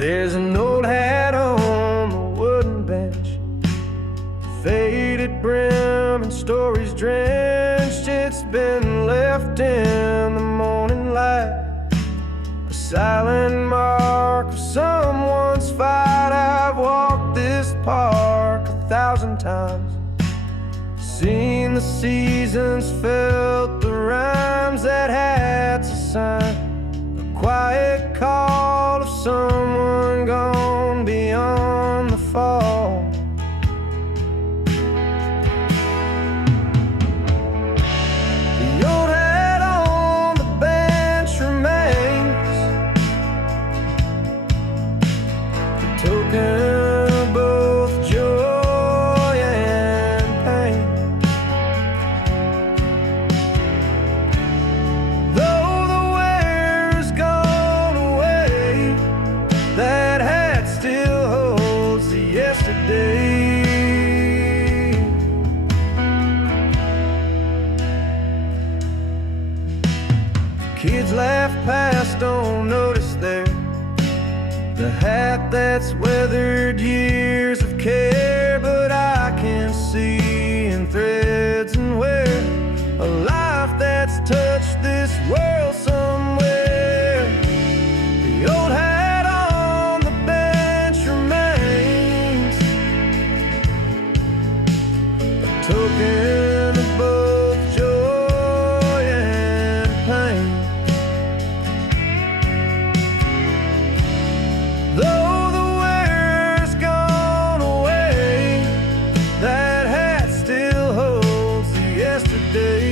There's an old hat on the wooden bench, faded brim and stories drenched. It's been left in the morning light, a silent mark of someone's fight. I've walked this park 1,000 times, seen the seasons, felt the rhymes that had to sign, a quiet call of someone gone beyond the fall. The old hat on the bench remains, the token of both joy and pain. Though the wearer's gone away, that hat still holds the yesterday. Kids laugh past, don't notice there, the hat that's weathered years of care. But I can see in threads and wear a life that's touched this world somewhere. The old hat on the bench remains, a token of both joy and pain. Though the wearer's gone away, that hat still holds the yesterday.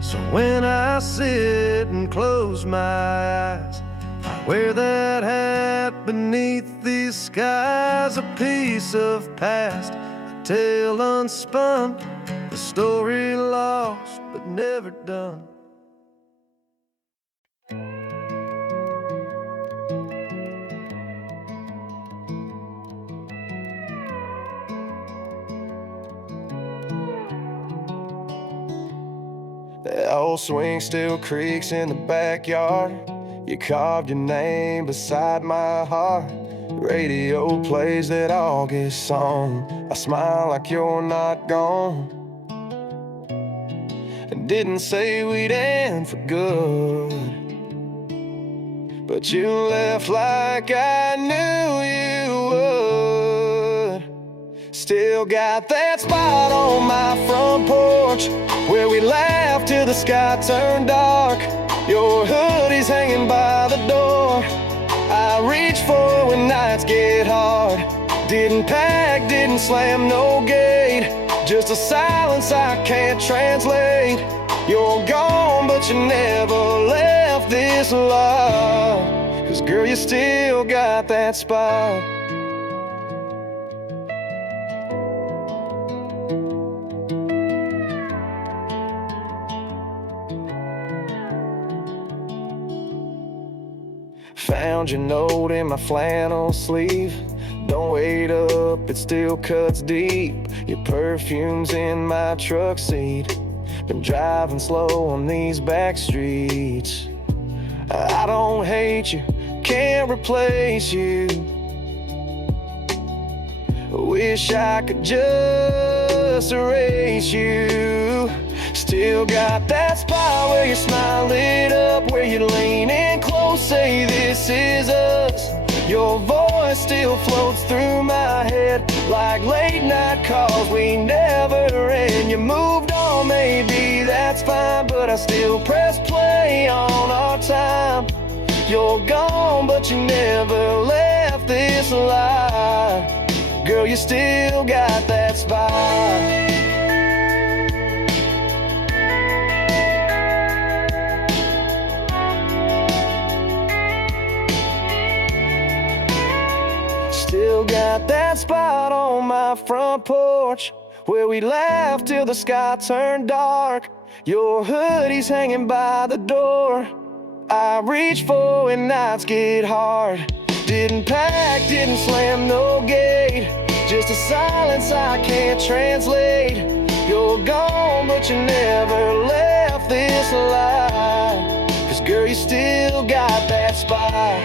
So when I sit and close my eyes, I wear that hat beneath these skies, a piece of past, a tale unspun, the story lost but never done. That old swing still creaks in the backyard. You carved your name beside my heart. Radio plays that August song. I smile like you're not gone, and didn't say we'd end for good, but you left like I knew you would. Still got that spot on my front porch where we laughed till the sky turned dark. Your hoodie's hanging by the door. I reach for it when nights get hard. Didn't pack, didn't slam no gate, just a silence I can't translate. You're gone, but you never left this love, 'cause girl, you still got that spot. Found your note in my flannel sleeve. Don't wait up, it still cuts deep. Your perfume's in my truck seat. Been driving slow on these back streets. I don't hate you, can't replace you. Wish I could just erase you. Still got that spot where your smile lit up, where you lean in close, say this is us. Your voice still floats through my head like late night calls we never end. You moved on, maybe that's fine, but I still press play on our time. You're gone, but you never left this life. Girl, you still got that spot. Still got that spot on my front porch where we laughed till the sky turned dark. Your hoodie's hanging by the door. I reach for when nights get hard. Didn't pack, didn't slam no gate, just a silence I can't translate. You're gone, but you never left this life, 'cause girl, you still got that spot.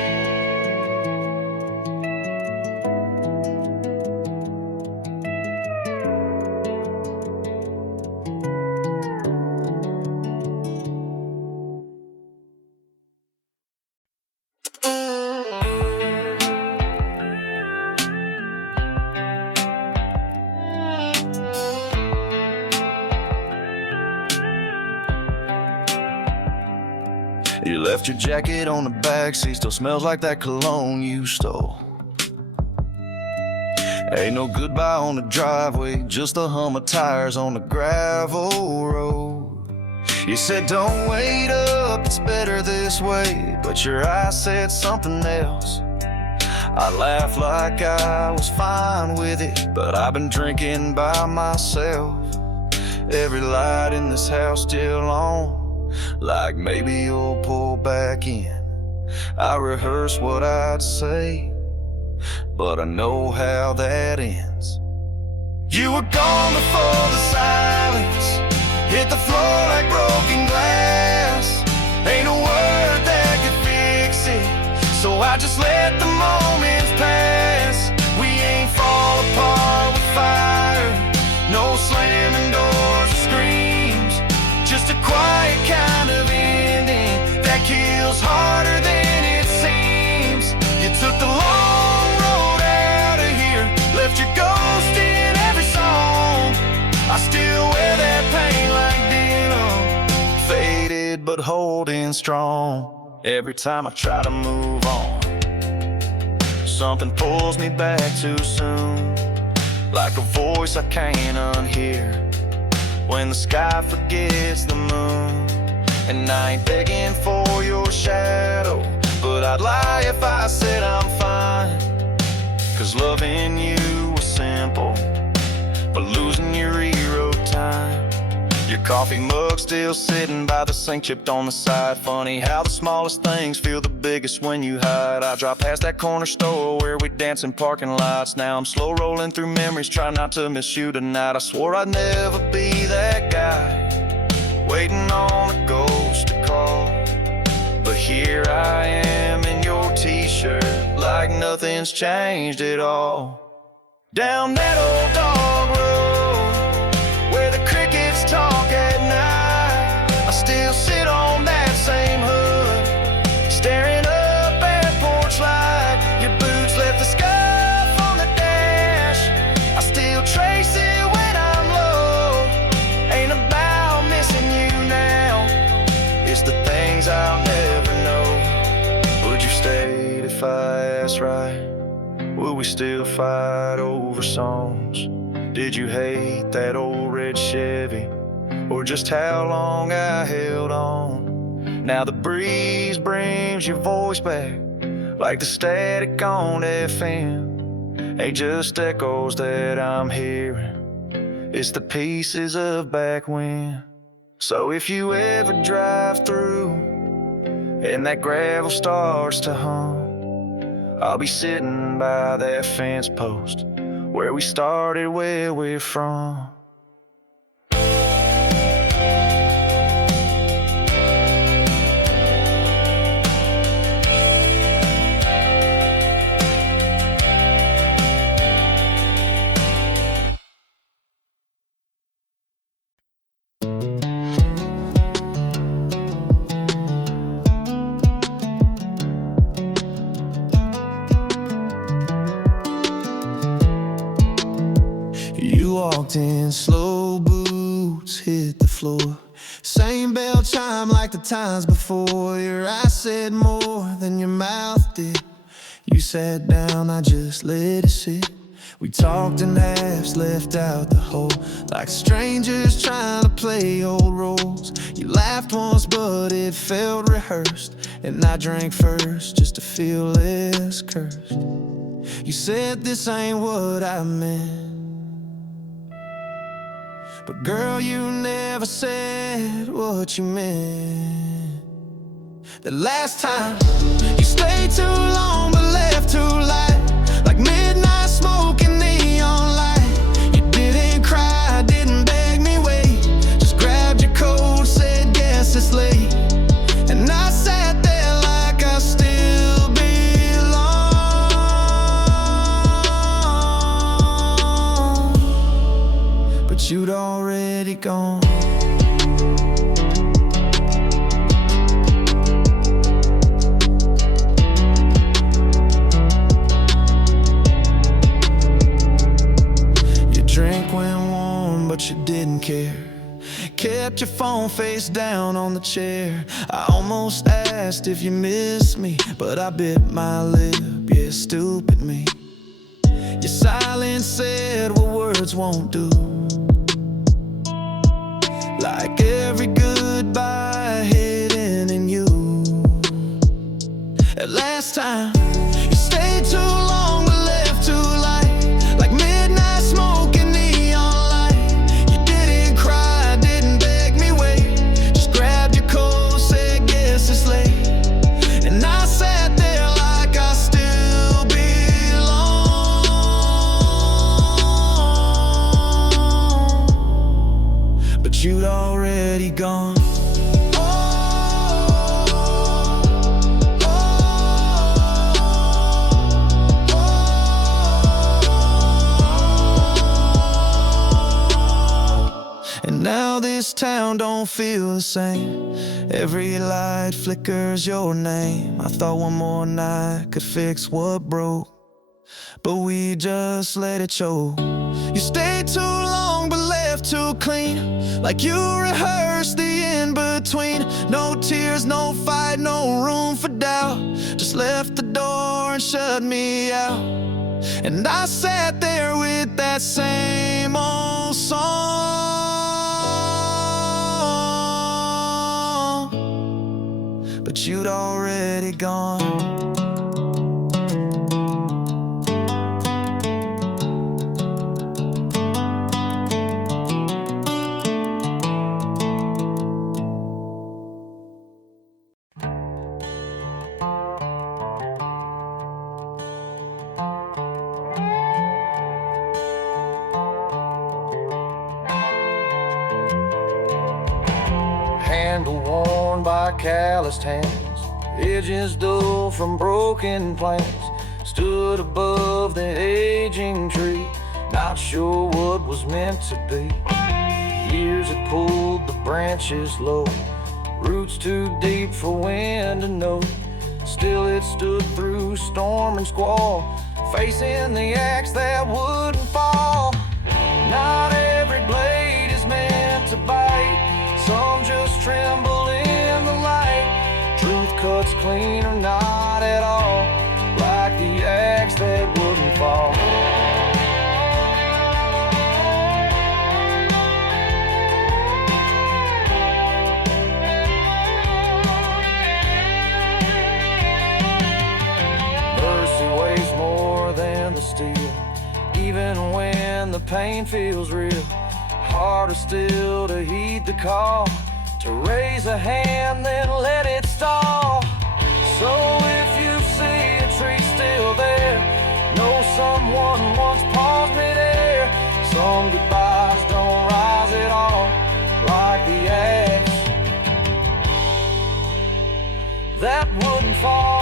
You left your jacket on the backseat, still smells like that cologne you stole. Ain't no goodbye on the driveway, just the hum of tires on the gravel road. You said don't wait up, it's better this way, but your eyes said something else. I laughed like I was fine with it, but I've been drinking by myself. Every light in this house still on, like maybe you'll pull back in. I rehearse what I'd say, but I know how that ends. You were gone before the silence hit the floor like broken glass. Ain't a word that could fix it, so I just let the moments pass. We ain't fall apart with fire, no slamming doors or screams, just a quiet kind of ending that kills harder than it seems. You took the long road out of here, left your ghost in every song. I still wear that pain like denim, faded but holding strong. Every time I try to move on, something pulls me back too soon, like a voice I can't unhear when the sky forgets the moon. And I ain't begging for your shadow, but I'd lie if I said I'm fine, 'cause loving you was simple, but losing you rewrote time. Your coffee mug still sitting by the sink, chipped on the side. Funny how the smallest things feel the biggest when you hide. I drive past that corner store where we dance in parking lots. Now I'm slow rolling through memories, trying not to miss you tonight. I swore I'd never be that guy, waiting on a ghost to call, but here I am in your t-shirt, like nothing's changed at all. Down that old dog road where the crickets talk at night, I still sit on that same hood, staring up at porch light. Your boots left the scuff on the dash, I still trace it when I'm low. Ain't about missing you now, it's the things I'll never know. Would you stay if I asked right? Will we still fight over songs? Did you hate that old red Chevy, or just how long I held on? Now the breeze brings your voice back, like the static on FM. Ain't just echoes that I'm hearing, it's the pieces of back when. So if you ever drive through and that gravel starts to hum, I'll be sitting by that fence post where we started, where we're from. You walked in, slow boots hit the floor, same bell chime like the times before. Your eyes said more than your mouth did. You sat down, I just let it sit. We talked in halves, left out the whole, like strangers trying to play old roles. You laughed once, but it felt rehearsed, and I drank first just to feel less cursed. You said this ain't what I meant, but girl, you never said what you meant. The last time you stayed too long but left too light, like midnight smoke and neon light. You didn't cry, didn't beg me wait, just grabbed your coat, said guess it's late. And I sat there like I still belong, but you'd already gone. Drink when warm, but you didn't care. Kept your phone face down on the chair. I almost asked if you missed me, but I bit my lip, yeah, stupid me. Your silence said what words won't do, like every goodbye hidden in you. At last time, you stayed too long but left too light, like midnight smoke and neon light. You didn't cry, didn't beg me wait, just grabbed your coat, said guess it's late. And I sat there like I still belong, but you'd already gone. And now this town don't feel the same. Every light flickers your name. I thought one more night could fix what broke, but we just let it show. You stayed too long but left too clean, like you rehearsed the in-between. No tears, no fight, no room for doubt, just left the door and shut me out. And I sat there with that same old song, but you'd already gone. Handle worn by calloused hands, edges dull from broken plans. Stood above the aging tree, not sure what was meant to be. Years had pulled the branches low, roots too deep for wind to know. Still it stood through storm and squall, facing the axe that wouldn't fall. Not every blade is meant to bite, some just tremble in the light. Truth cuts clean or not at all, like the axe that wouldn't fall. Mercy weighs more than the steel, even when the pain feels real. Harder still to heed the call, to raise a hand then let it stall. So if you see a tree still there, know someone once paused midair. Some goodbyes don't rise at all, like the axe that wouldn't fall.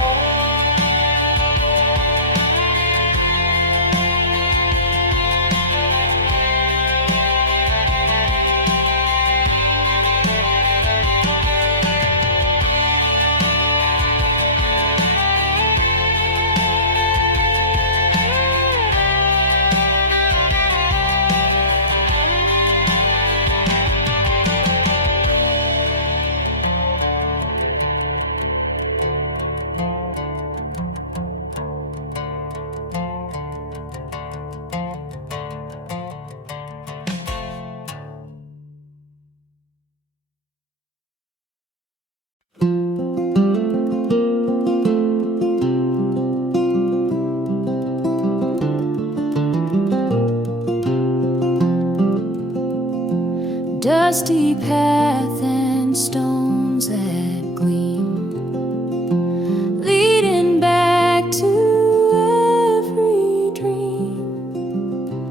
dusty path and stones that gleam, leading back to every dream.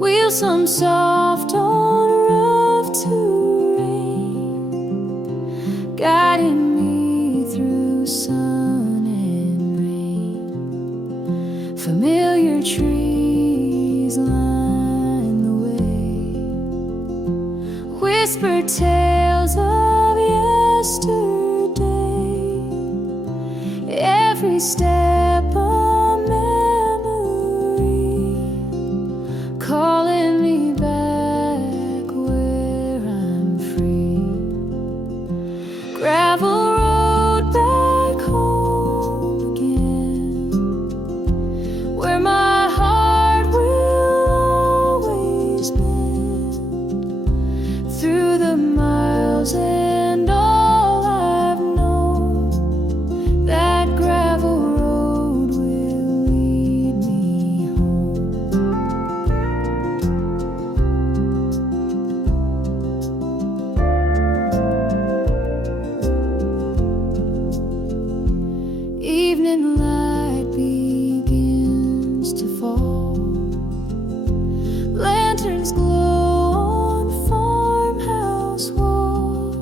Wheels some soft on rough terrain, guiding me through sun and rain. Familiar trees line the way, whispered tales of yesterday. Every step a memory, calling me back where I'm free. Gravel road back home again, where my heart will always bend. Through the miles and all I've known, that gravel road will lead me home. Evening light begins to fall, lanterns glow on farmhouse wall.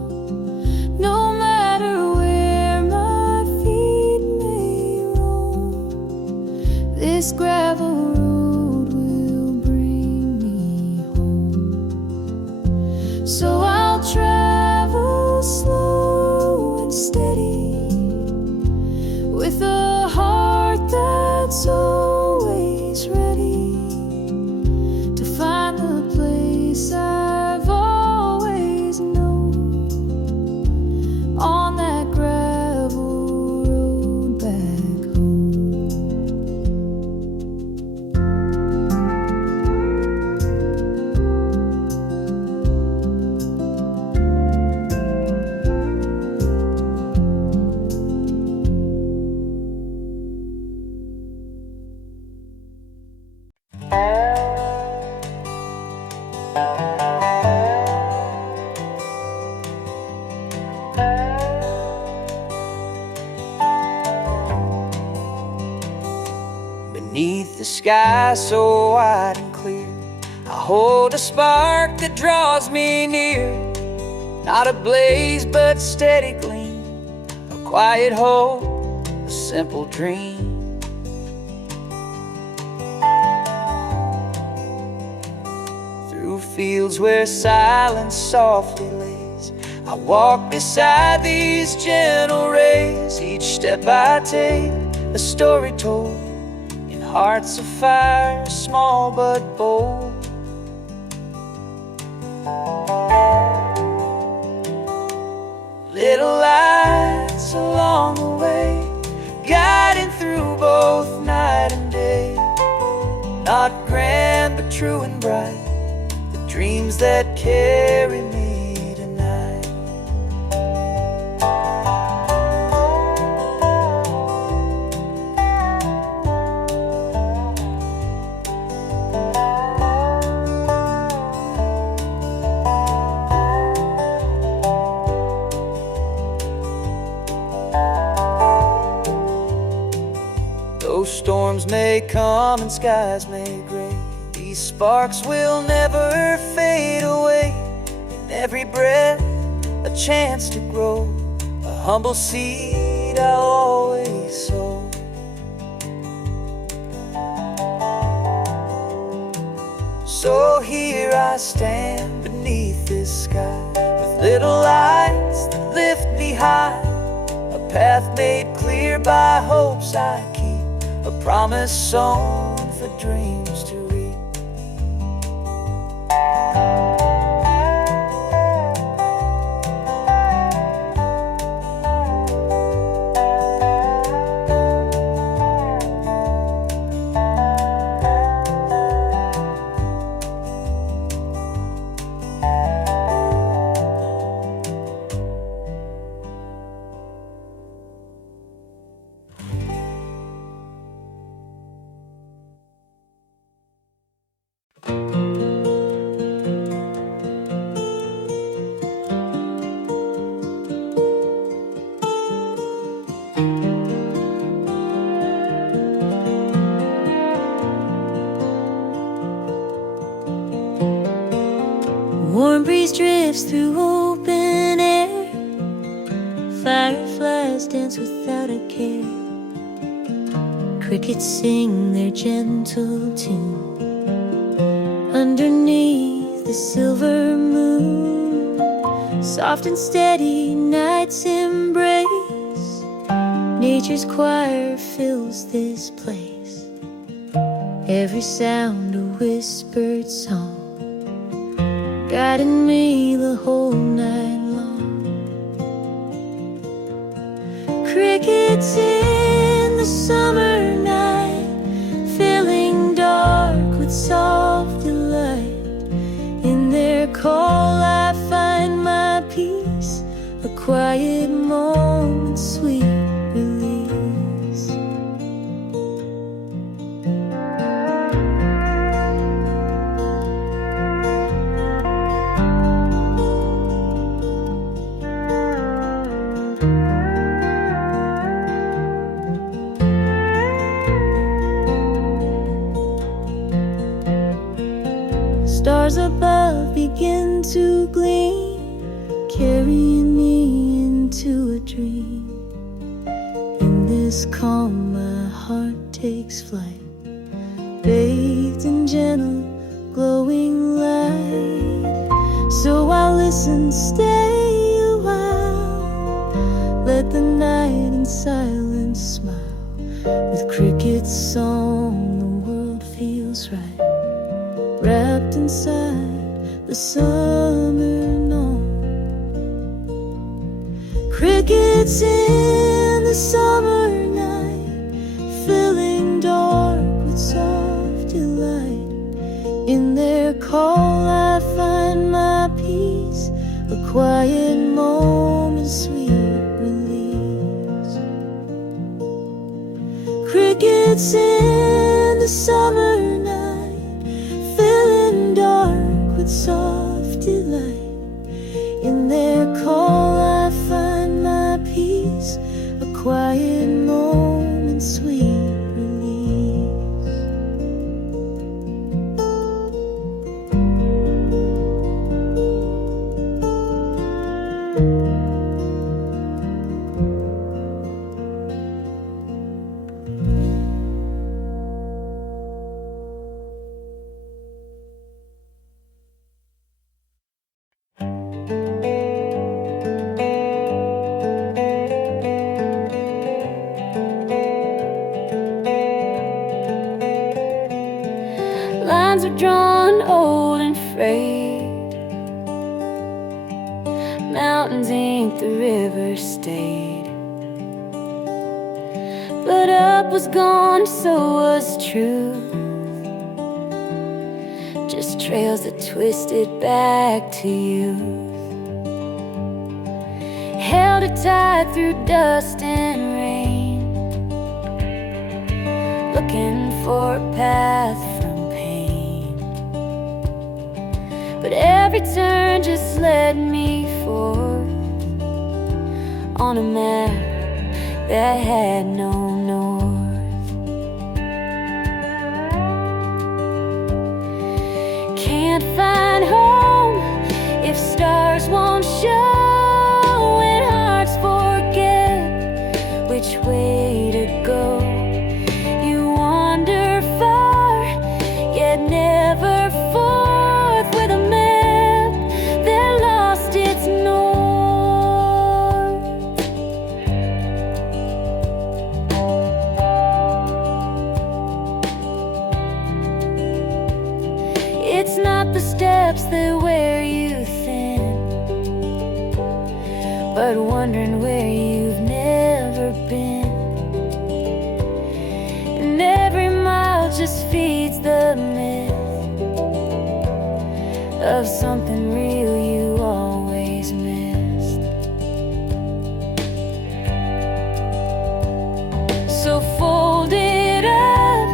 No matter where my feet may roam, this gravel road will bring me home. So I'll travel slow and steady, with a heart that's always ready to find the place I've always known, on that gravel road back home. Beneath the sky so wide and clear, I hold a spark that draws me near. Not a blaze but steady gleam, a quiet hope, a simple dream. Through fields where silence softly lays, I walk beside these gentle rays. Each step I take, a story told, in hearts of fire, small but bold. Little lights along the way, guiding through both night and day. Not grand but true and bright, the dreams that carry me tonight. Though storms may come and skies may gray, these sparks will never fade away. In every breath, a chance to grow, a humble seed I'll always sow. So here I stand beneath this sky, with little lights that lift me high, a path made clear by hopes I keep, a promise sown for dreams to breeze through open air. Fireflies dance without a care. Crickets sing their gentle tune underneath the silver moon. Soft and steady night's embrace. Nature's choir fills this place. Every sound a whispered song, guiding me the whole night long. Crickets in the summer night, filling dark with soft delight. In their call I find my peace, a quiet moment, sweet release. Stars above begin to gleam, carrying me into a dream. In this calm my heart takes flight, bathed in gentle glowing light. So I'll listen, stay a while, let the night in silence smile. With cricket's song the world feels right, wrapped inside the summer dawn. Crickets in the summer night, filling dark with soft delight. In their call I find my peace, a quiet moment, sweet release. Crickets in the summer night, filling dark with soft delight. In their call I find my peace, a quiet moment, sweet release. Lines are drawn old and frayed, mountains ink, the river stayed. But up was gone, so was truth. Just trails that twisted back to you. Held it tight through dust and rain, looking for a path from pain. But every turn just led me forth on a map that had no north. Can't find home if stars won't show, and hearts forget which way to go. You wander far, yet never forth, with a map that lost its north. It's not the steps that wear you thin, but wondering where you've never been. And every mile just feeds the myth of something real you always missed. So fold it up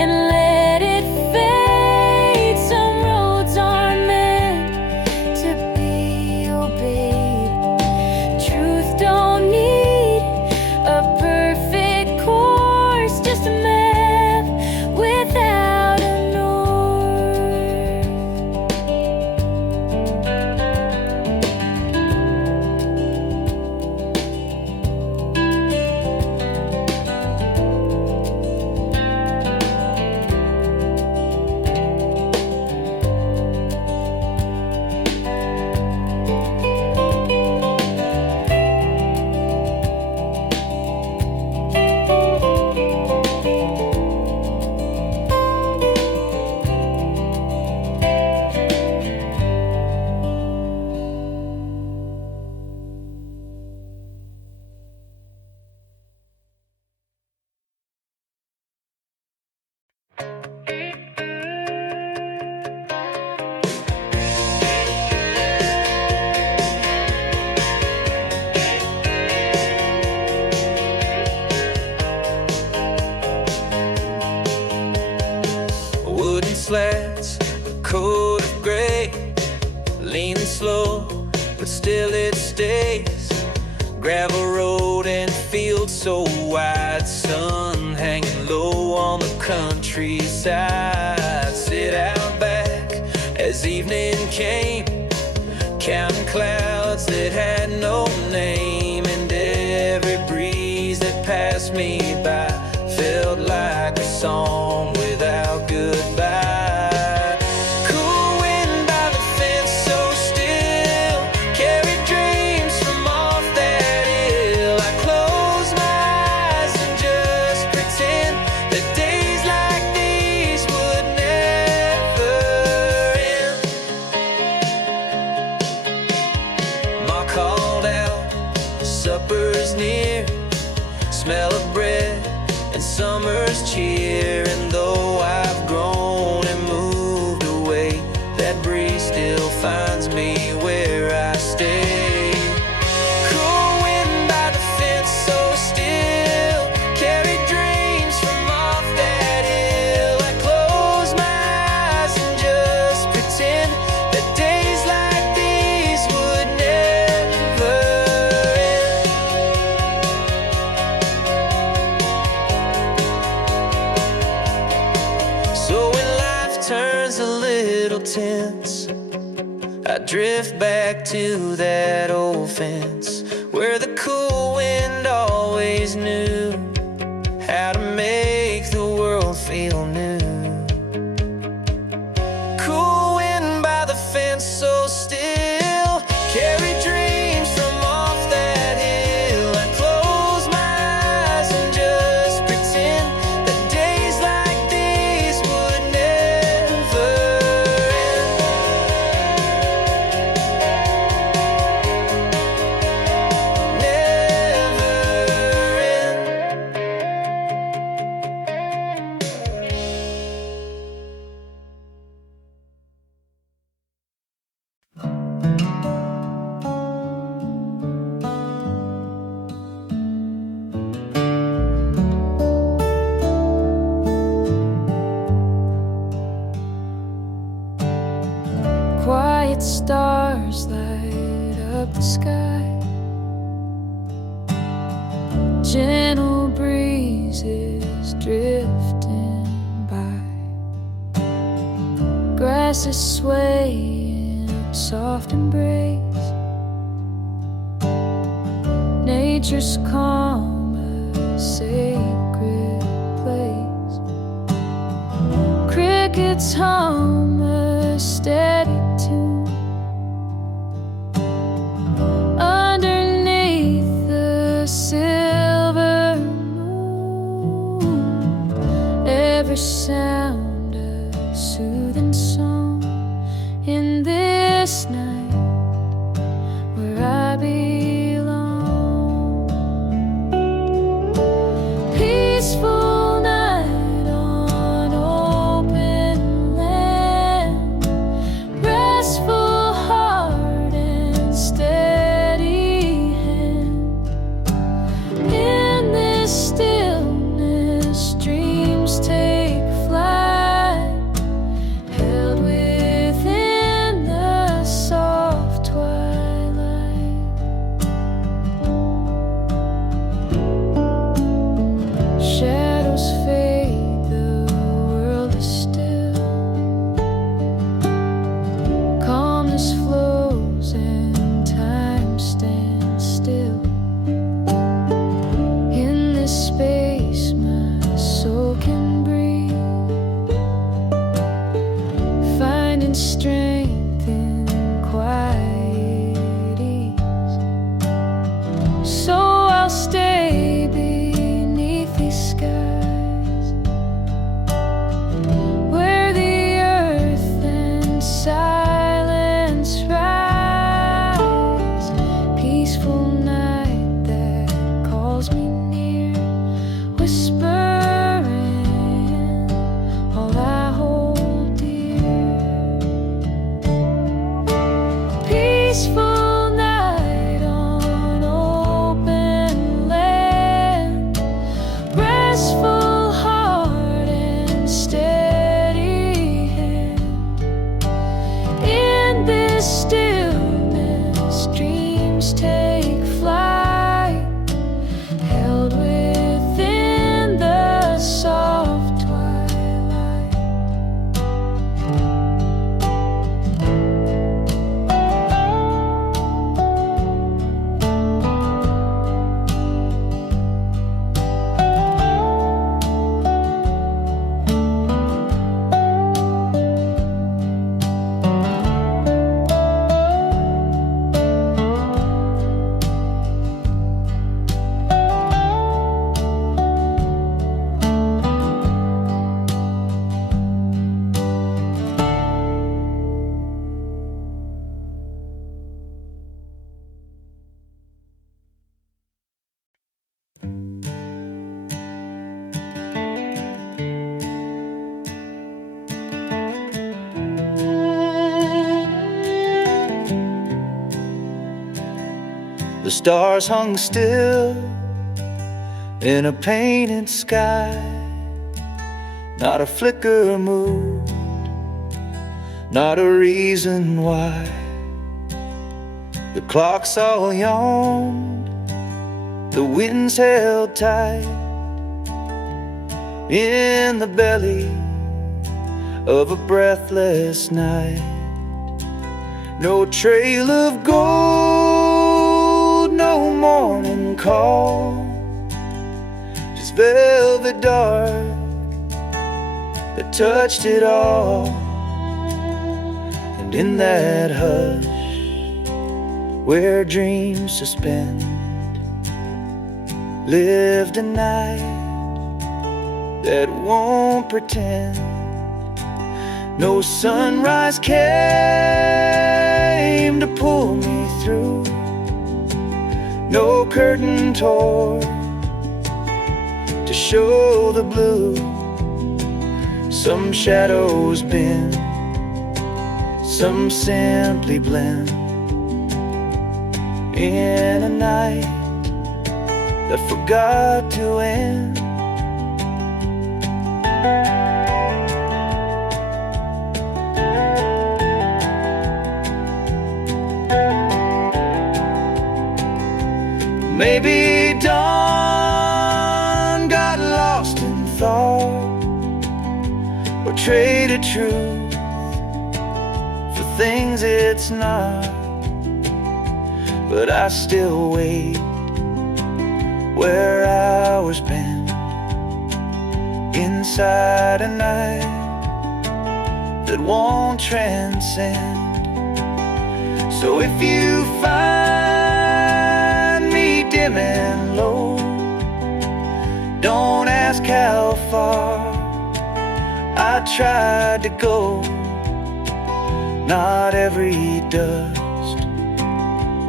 and let it fade. Some roads are meant to be obeyed. Truth Gravel road and field so wide, sun hanging low on the countryside. Sit out back as evening came, counting clouds that had no name, and every breeze that passed me by felt like a song without goodbye. Cool wind by the fence so still, carried dreams from off that hill. I close my eyes and just pretend that days like these would never end. Ma called out, supper's near, smell of bread and summer's cheer. And though I've grown and moved away, that breeze still finds me where I stay. Cool wind by the fence so still, carried dreams from off that hill. I close my eyes and just pretend that days like these would never end. So when life turns a little tense, I drift back to that old fence where the cool wind always knew how to make the world feel new. Cool wind by the fence so still, carry dreams from off that hill. I close my eyes and just pretend that days like these would never end. Never Quiet stars light up the sky, gentle breezes drifting by, grass is swaying in soft embrace, nature's calm, a sacred place, crickets hum a steady tune underneath the silver moon. Every sound a soothing song in this night where I belong. Peaceful night on open land, restful heart and steady hand. In this stillness, dreams take flight, held within the soft twilight. Shadows fade, the world is still. Calmness flows and time stands still. In this space, my soul can breathe, finding strength in quiet ease. So I'll stay beneath these skies, where the earth and silence rise. Peaceful night that calls me near, whispering all I hold dear. Peaceful night on open land, restful heart and steady hand. In this stillness, dreams take flight, Stars hung still in a painted sky. Not a flicker moved, not a reason why. The clocks all yawned, the winds held tight in the belly of a breathless night. No trail of gold, no morning call, just velvet dark that touched it all. And in that hush where dreams suspend, lived a night that won't pretend. No sunrise came to pull me through, no curtain tore to show the blue. Some shadows bend, some simply blend in a night that forgot to end. Maybe dawn got lost in thought, or traded truth for things it's not. But I still wait where hours bend inside a night that won't transcend. So if you find me dim and low, don't ask how far I tried to go. Not every dust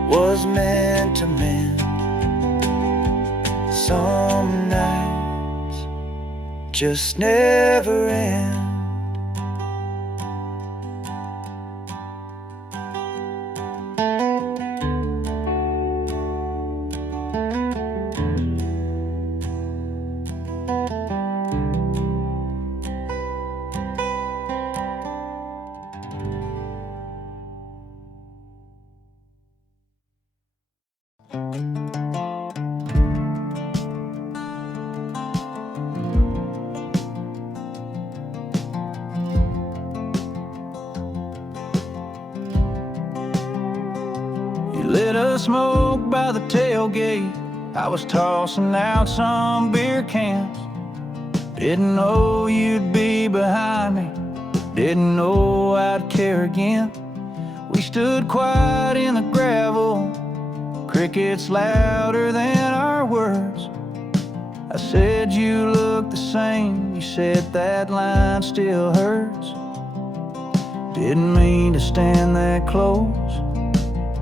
was meant to mend. Some nights just never end. Lit a smoke by the tailgate. I was tossing out some beer cans. Didn't know you'd be behind me, didn't know I'd care again. We stood quiet in the gravel, crickets louder than our words. I said you look the same, you said that line still hurts. Didn't mean to stand that close,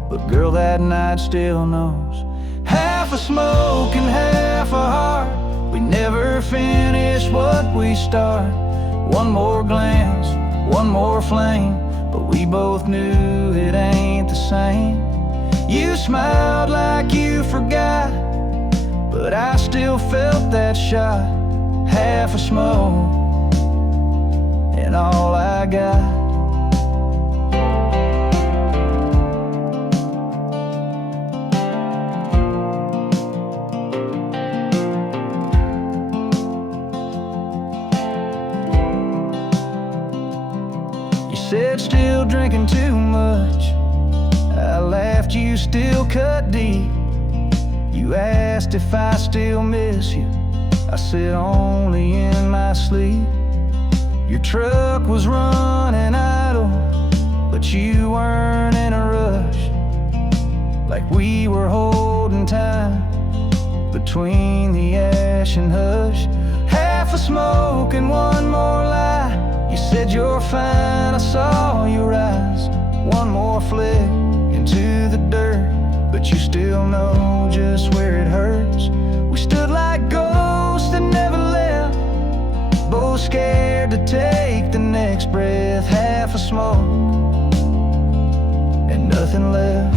but girl, that night still knows. Half a smoke and half a heart, we never finish what we start. One more glance, one more flame, but we both knew it ain't the same. You smiled like you forgot, but I still felt that shot. Half a smoke and all I got. Said still drinking too much. I laughed, you still cut deep. You asked if I still miss you. I said only in my sleep. Your truck was running idle, but you weren't in a rush. Like we were holding time between the ash and hush. Half a smoke and one more lie. You said you're fine, I saw you rise. One more flick into the dirt, but you still know just where it hurts. We stood like ghosts that never left, both scared to take the next breath. Half a smoke and nothing left.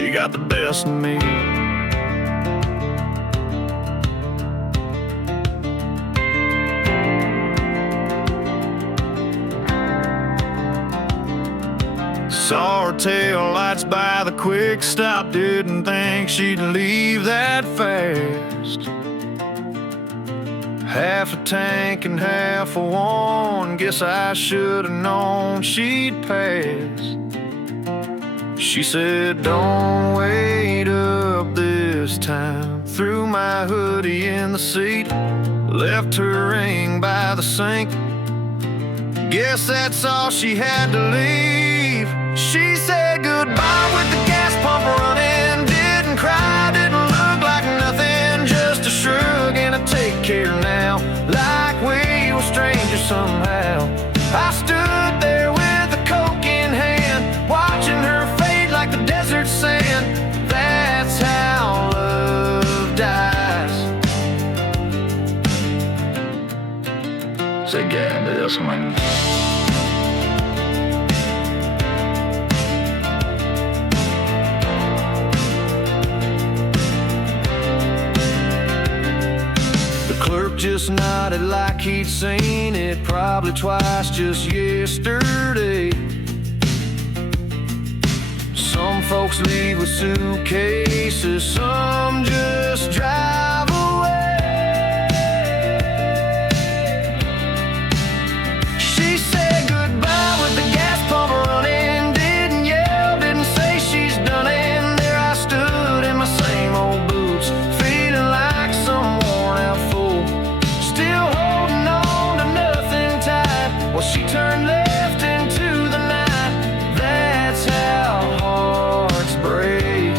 she got the best of me. Saw her tail lights by the quick stop, didn't think she'd leave that fast. Half a tank and half a one, guess I should've known she'd pass. She said, don't wait up this time. Threw my hoodie in the seat, left her ring by the sink. Guess that's all she had to leave. She said goodbye with the gas pump running. Didn't cry, didn't look like nothing, just a shrug and a take care now, like we were strangers somehow. I stood there with a Coke in hand, watching her fade like the desert sand. That's how love dies. Say, yeah, this one. Just nodded like he'd seen it probably twice just yesterday. Some folks leave with suitcases, some just drive away. She said goodbye with the gas pump running, didn't yell, didn't say she's done it. And there I stood in my same old boots, feeling like some worn out fool, still holding on to nothing tight. Well, she turned left into the night. That's how hearts break.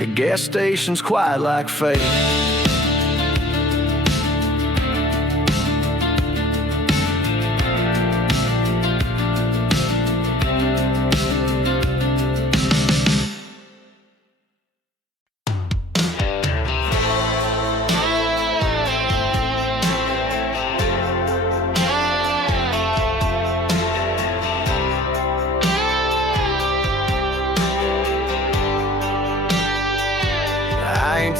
At gas stations quiet like fate.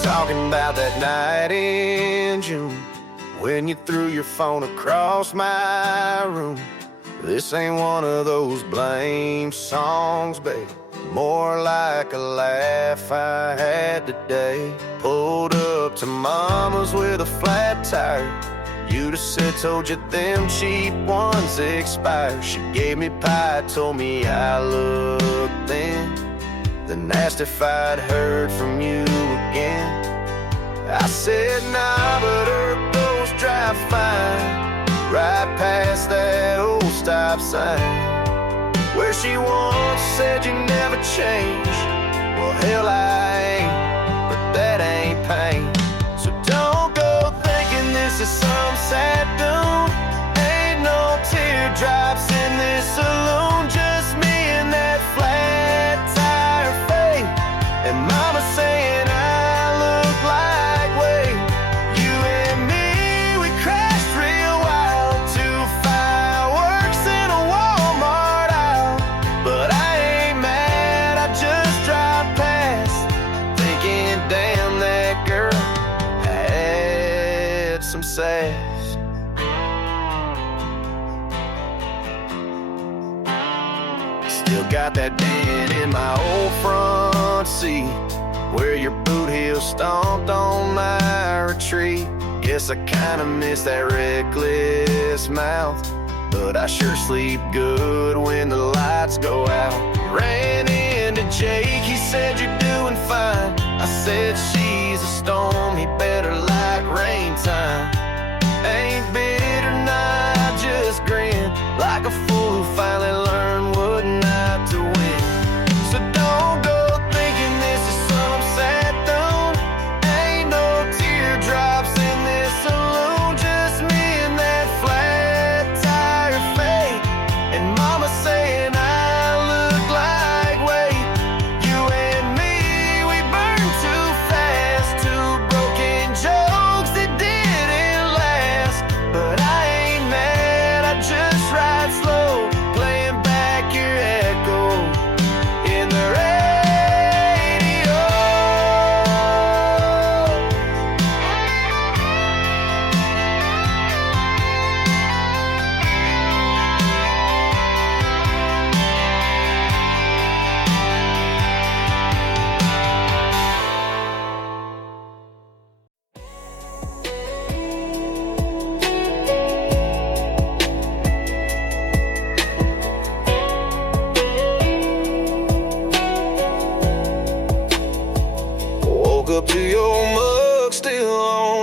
Talking about that night in June when you threw your phone across my room. This ain't one of those blame songs, babe, more like a laugh I had today. Pulled up to mama's with a flat tire. You'd have said, told you them cheap ones expire. She gave me pie, told me I looked thin, then asked if I'd heard from you again. I said nah, but her ghost drive fine, right past that old stop sign, where she once said you never change. Well, hell, I ain't, but that ain't pain. So don't go thinking this is some sad tune. Ain't no teardrops in this saloon, just me and that flat tire fade, and mama saying I look like Wade. You and me, we crashed real wild, 2 fireworks in a Walmart aisle. But I ain't mad, I just drive past, thinking damn, that girl had some sass. Still got that dent in my old front seat where your boot heel stomped on my retreat. Guess I kinda miss that reckless mouth, but I sure sleep good when the lights go out. Ran into Jake, he said you're doing fine. I said she's a storm, he better like rain time. Ain't bitter, nah, just grin like a fool who finally learned what not to win. So don't go thinking this is some sad tune. Ain't no teardrops in this saloon, just me and that flat tire fade, and mama saying I look like Wade. You and me, we burn too fast, too bright.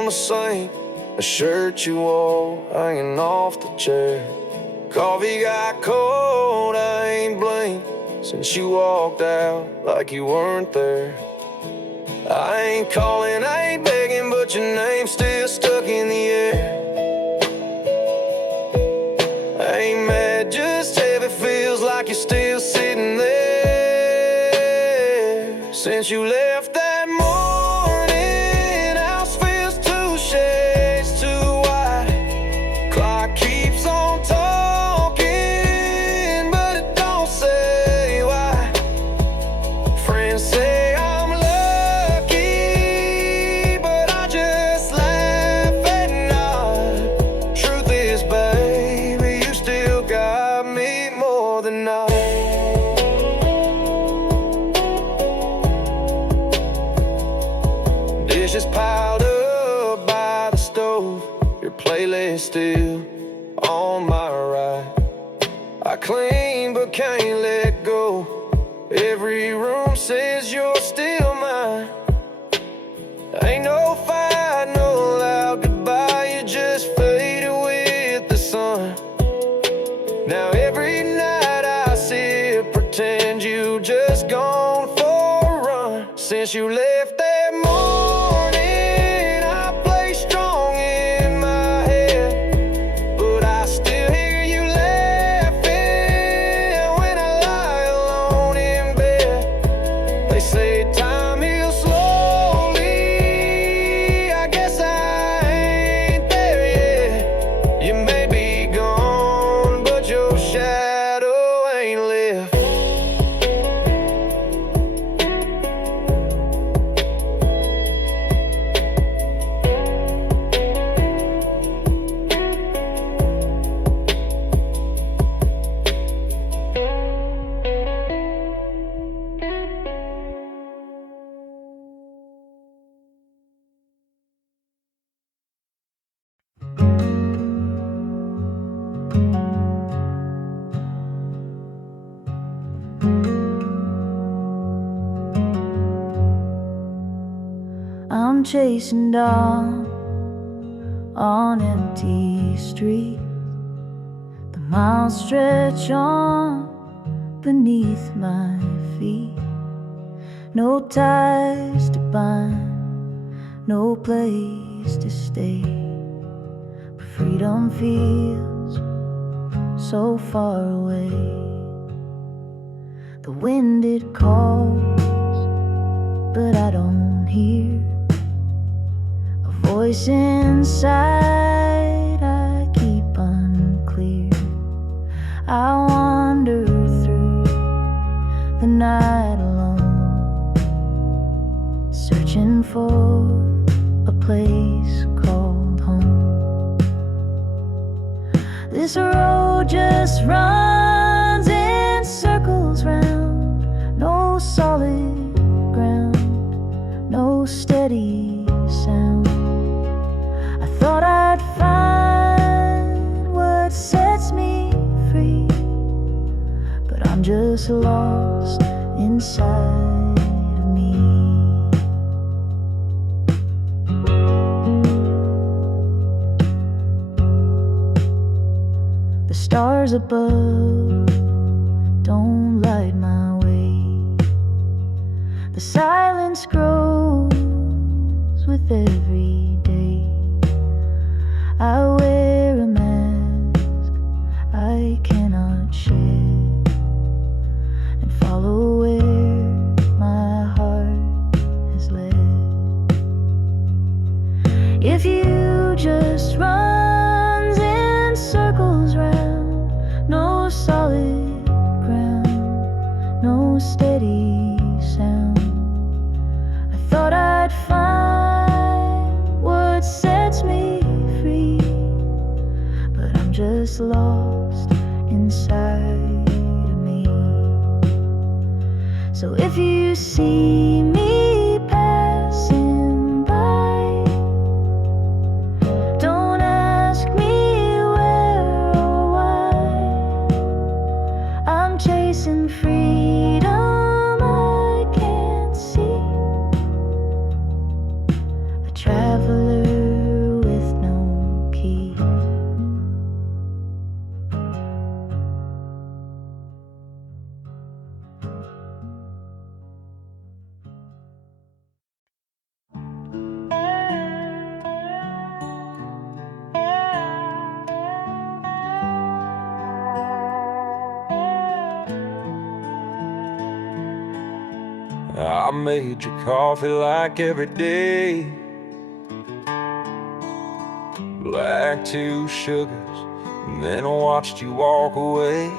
the sink, a shirt you wore hanging off the chair. Coffee got cold, I ain't blinked since you walked out like you weren't there. I ain't calling, I ain't begging, but your name's still stuck in the air. I ain't mad, just heavy, feels like you're still sitting there. Since you left that morning, house feels 2 shades too white. Clock keeps on talking, but it don't say why. Friends say I'm lucky, but I just laugh at night. Truth is, baby, you still got me more than not. Dishes piled up by the stove, your playlist still on my right. I clean but can't let go. Every room says you're still mine. Ain't no fight, no loud goodbye, you just faded with the sun. Now every night I sit, pretend you just gone for a run. Since you left that morning, I play strong in my head, but I still hear you laughing when I lie alone in bed. They say time heals slowly, I guess I ain't there yet. You may be gone, but your shadow ain't left. I'm chasing down on empty streets. The miles stretch on beneath my feet. No ties to bind, no place to stay. But freedom feels so far away. The wind it calls, but I don't hear. A voice inside I keep unclear. I wander through the night alone, searching for a place called home. This road just runs in circles round, no solid ground, no steady sound. I thought I'd find what sets me free, but I'm just lost inside of me. The stars above don't light my way. The silence grows with every day. I wear a mask I cannot shed, and follow where my heart has led. If you just runs in circles round, no solid ground, no steady sound. I thought I'd find what sets me free, but I'm just lost inside of me. So if you see me passing by, don't ask me where or why. I'm chasing freedom I can't see, a traveler I made your coffee like every day. Black 2 sugars, and then I watched you walk away.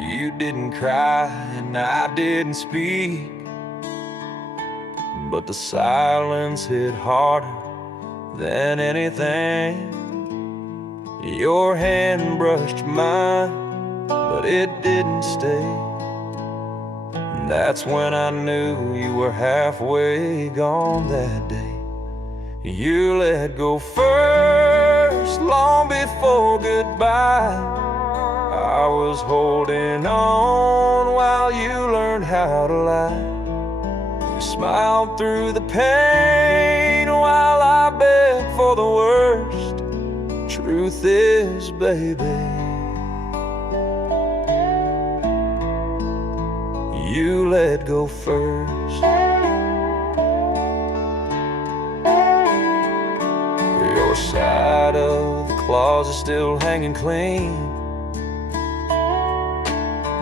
You didn't cry and I didn't speak, but the silence hit harder than anything. Your hand brushed mine, but it didn't stay. And that's when I knew you were halfway gone that day. You let go first, long before goodbye. I was holding on while you learned how to lie. You smiled through the pain while I begged for the worst. Truth is, baby, you let go first. Your side of the closet still hanging clean,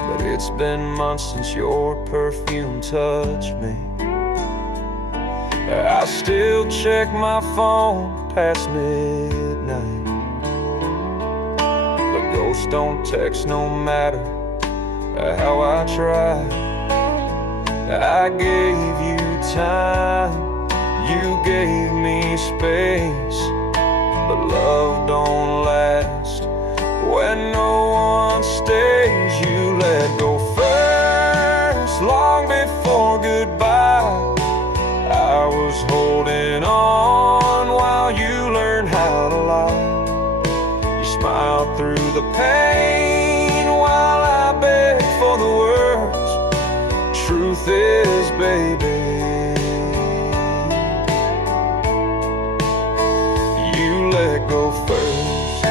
but it's been months since your perfume touched me. I still check my phone past midnight, but ghosts don't text no matter how I try. I gave you time, you gave me space, but love don't last when no one stays. You let go first, long before goodbye. I was holding on while you learned how to lie. You smiled through the pain while I begged for the words. Truth is, baby, you let go first.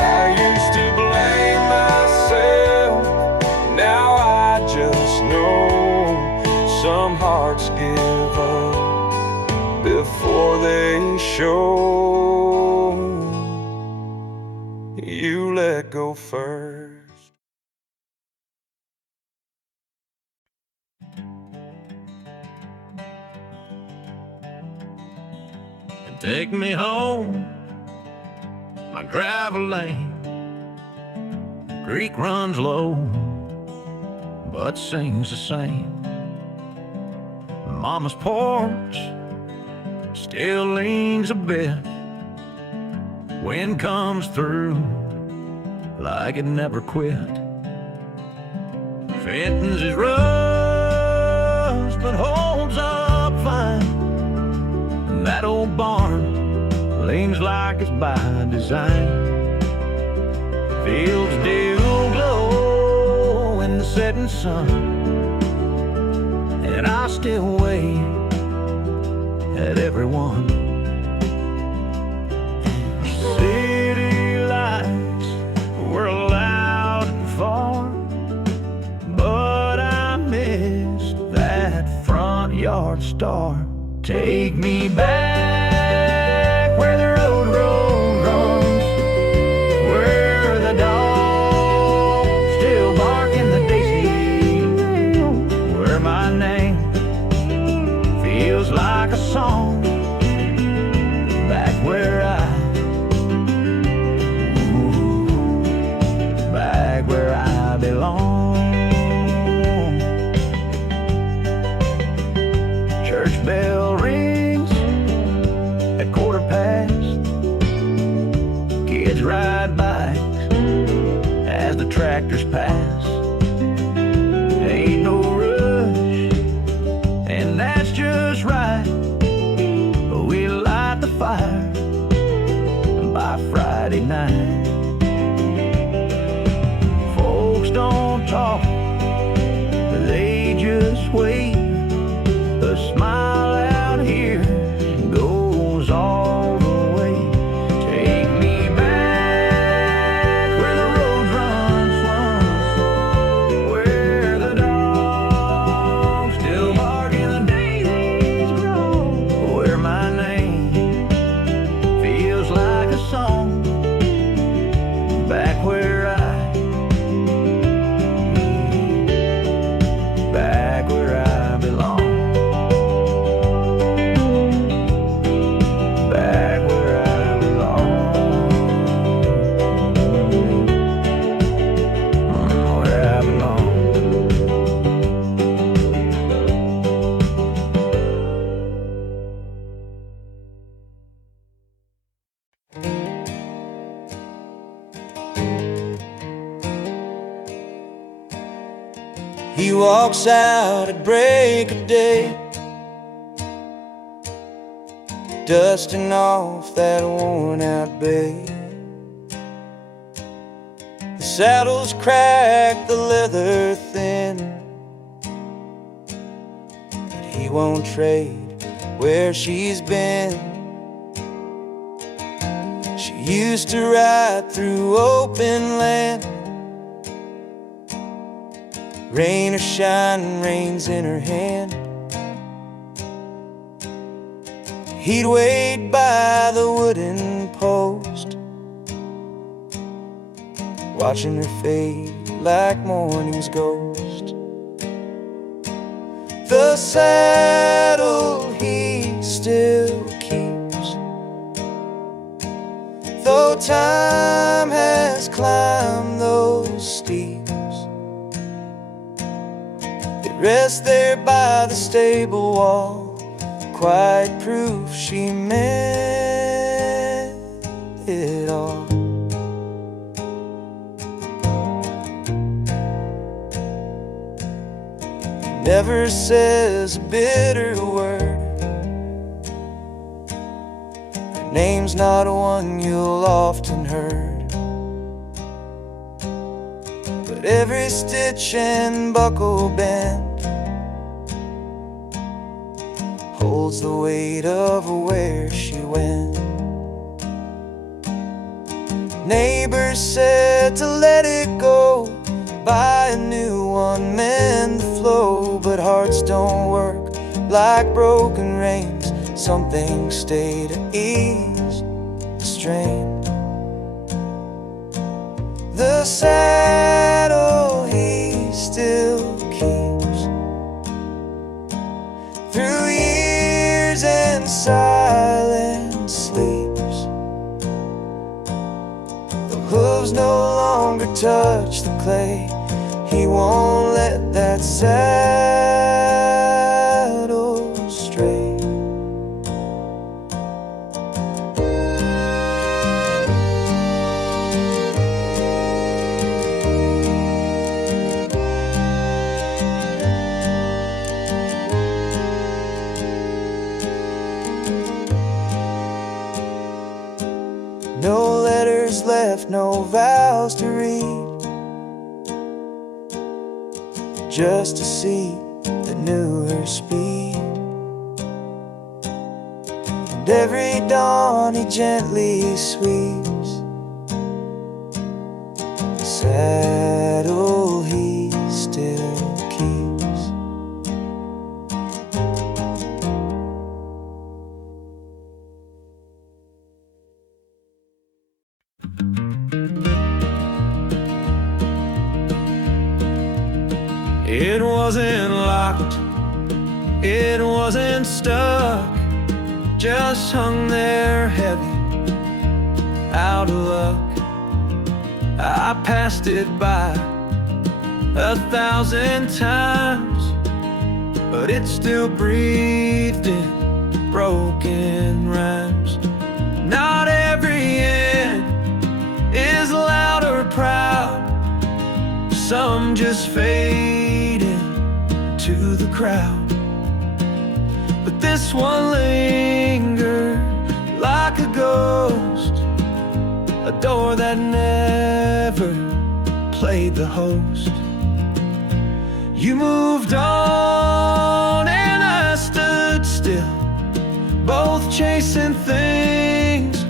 I used to blame myself, now I just know some hearts give up before they show. You let go first. Take me home, my gravel lane. Creek runs low, but sings the same. Mama's porch still leans a bit. Wind comes through like it never quit. Fenton's is rust, but holds up fine. That old barn leans like it's by design. Fields still glow in the setting sun, and I still wave at everyone. City lights were loud and far, but I missed that front yard star. Take me back where the road runs, where the dogs still bark in the daisy, where my name feels like a song, back where I belong. Church bell rings at 1:15. Kids ride bikes as the tractors pass. Ain't no rush, and that's just right. walks out at break of day, dusting off that worn-out bay. The saddle's cracked, the leather thin, but he won't trade where she's been. She used to ride through open land, rain or shine, reins in her hand. He'd wait by the wooden post, watching her fade like morning's ghost. The saddle he still keeps, though time has climbed those steeps. It rests there by the stable wall, quite proof she meant it all. Never says a bitter word, her name's not one you'll often heard, but every stitch and buckle bend holds the weight of where she went. Neighbors said to let it go, buy a new one, mend the flow, but hearts don't work like broken reins. Some things stay to ease the strain. The saddle he still keeps, through years and silent sleeps. The hooves no longer touch the clay, he won't let that saddle stray. No letters left, no vows to read, just a seat that knew her speed. And every dawn he gently sweeps the saddle he still keeps. It wasn't locked, it wasn't stuck, just hung there heavy, out of luck. I passed it by 1,000 times, but it still breathed in broken rhymes. Not every end is loud or proud, some just fade into the crowd. But this one lingered like a ghost, a door that never played the host. You moved on and I stood still, both chasing things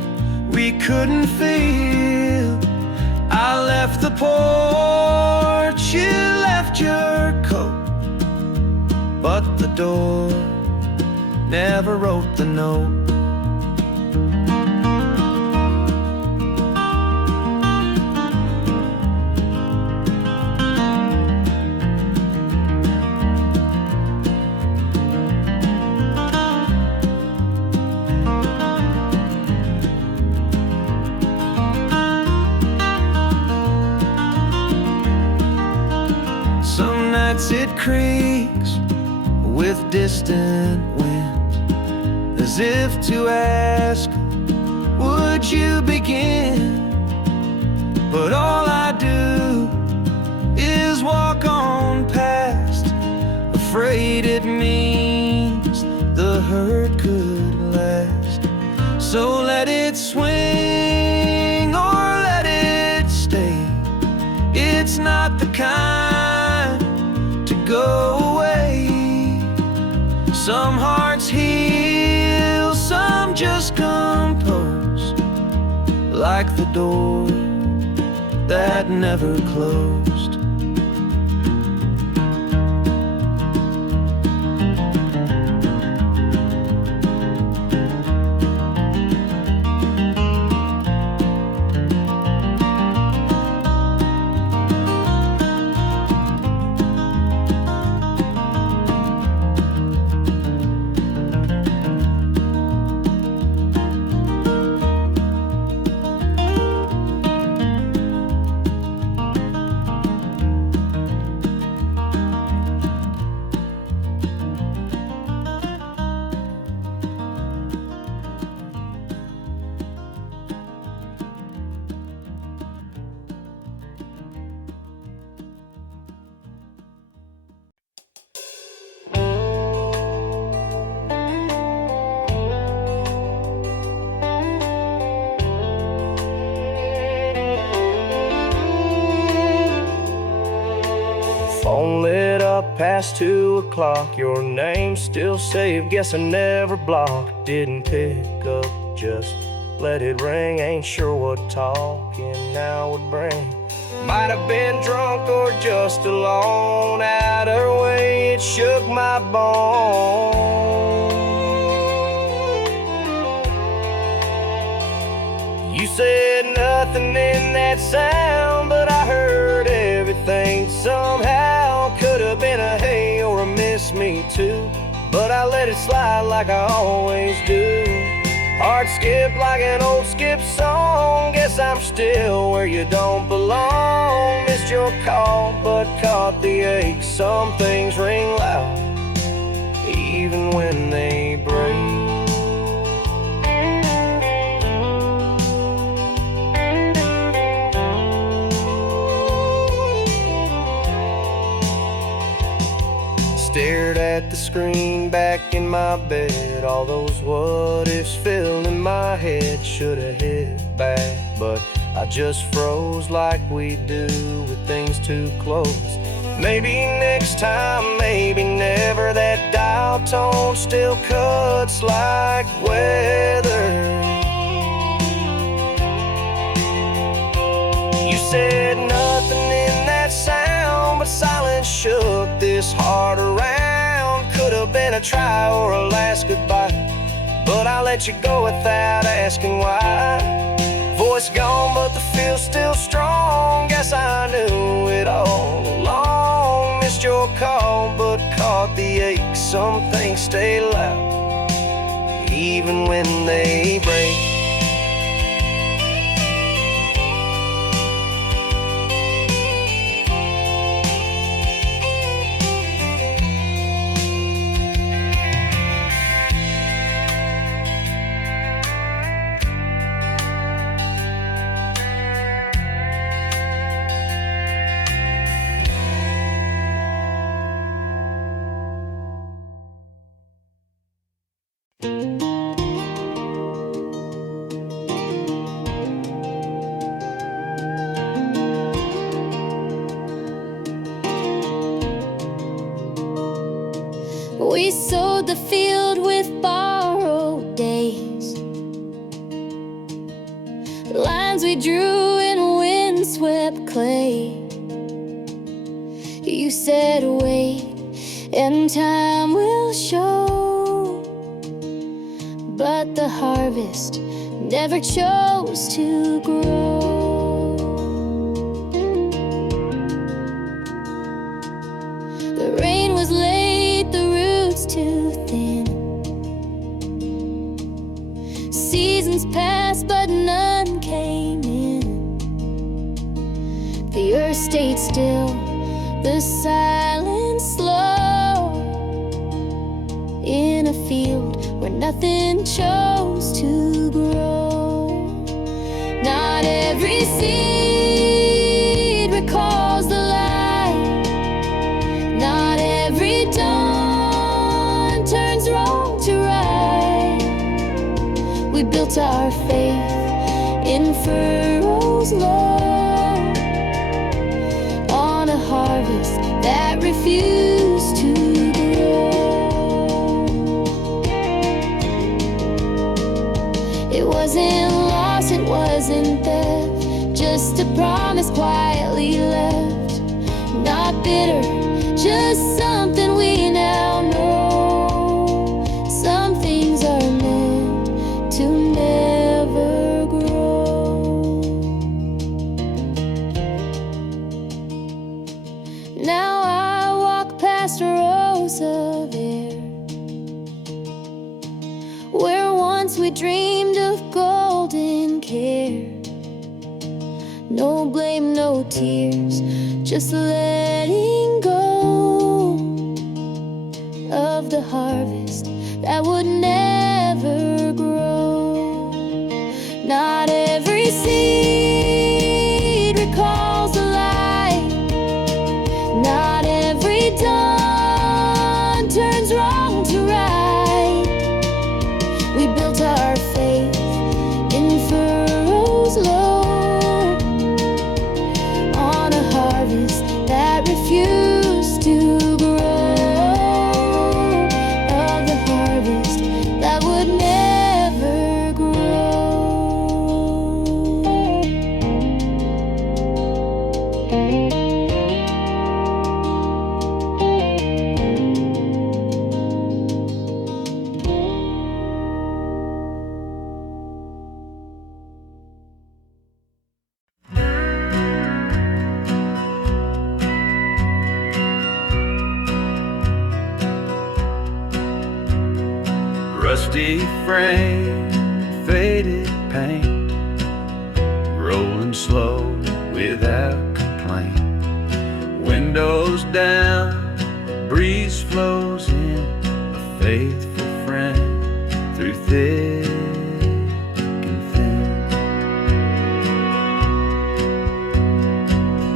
we couldn't feel. I left the porch, you left your coat, but the door never wrote the note. Some nights it creaks with distant winds, as if to ask, would you begin? But all I do is walk on past, afraid it means the hurt could last. So let it swing or let it stay. It's not the kind to go away. Some hearts heal, some just compose, like the door that never closed. Phone lit up past 2 o'clock. Your name still saved, guess I never blocked. Didn't pick up, just let it ring. Ain't sure what talking now would bring. Might have been drunk or just alone. Either way, it shook my bones. You said nothing in that sound, but I heard everything somehow. Could have been a hey or a miss me too, but I let it slide like I always do. Heart skipped like an old skip song. Guess I'm still where you don't belong. Missed your call, but caught the ache. Some things ring loud, even when they break. Stared at the screen back in my bed. All those what ifs filling my head. Should've hit back, but I just froze like we do with things too close. Maybe next time, maybe never. That dial tone still cuts like weather. You said nothing in that sound, but silence shook this heart around. Could have been a try or a last goodbye, but I let you go without asking why. Voice gone, but the feel still strong. Guess I knew it all along. Missed your call, but caught the ache. Some things stay loud, even when they break. We sowed the field with borrowed days, lines we drew in windswept clay. You said wait, and time will show, but the harvest never chose to grow. The rain was late, the roots too thin. Seasons passed, but none came in. The earth stayed still, the silence slow, in a field where nothing chose to grow. Not every seed recalls the light, not every dawn We built our faith in furrows low, on a harvest that refused to grow. It wasn't loss, it wasn't theft, just a promise quietly left. Not bitter, just something we now know. Some things are meant to never grow. Now I walk past rows of air, where once we dreamed of golden care. No blame, no tears, just letting go of the harvest that would never grow. Not every seed recalls the light, not every dawn turns wrong to right. We built our faith in furrows low, on a harvest that refused to grow, of the harvest that would never grow. Rusty frame, faded paint, rolling slow without complaint. Windows down, breeze flows in, a faithful friend through thick and thin.